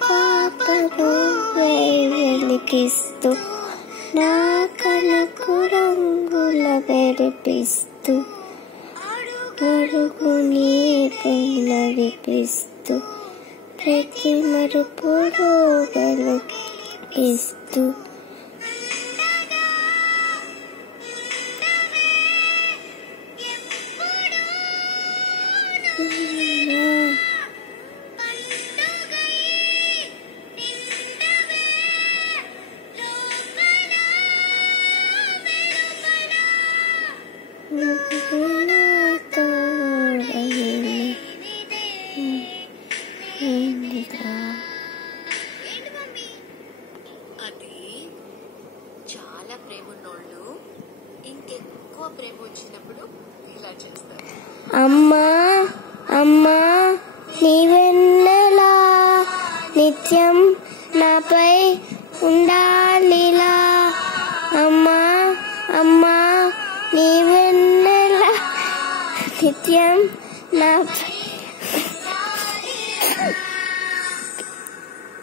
పాపను వెలికిస్తూ నా కలకు రంగుల వెరిపిస్తూ అడుగు నీ నడిపిస్తూ ప్రతి మరుపుడు వెలికిస్తూ అది చాలా ప్రేమ ఉన్నోళ్ళు ఇంకెక్కువ ప్రేమ వచ్చినప్పుడు ఇలా చేస్తారు. అమ్మా అమ్మా నీవెన్నెలా నిత్యం నాపై ఉండాలిలా. అమ్మా అమ్మా నీవెన్నెలా నిత్యం నాపై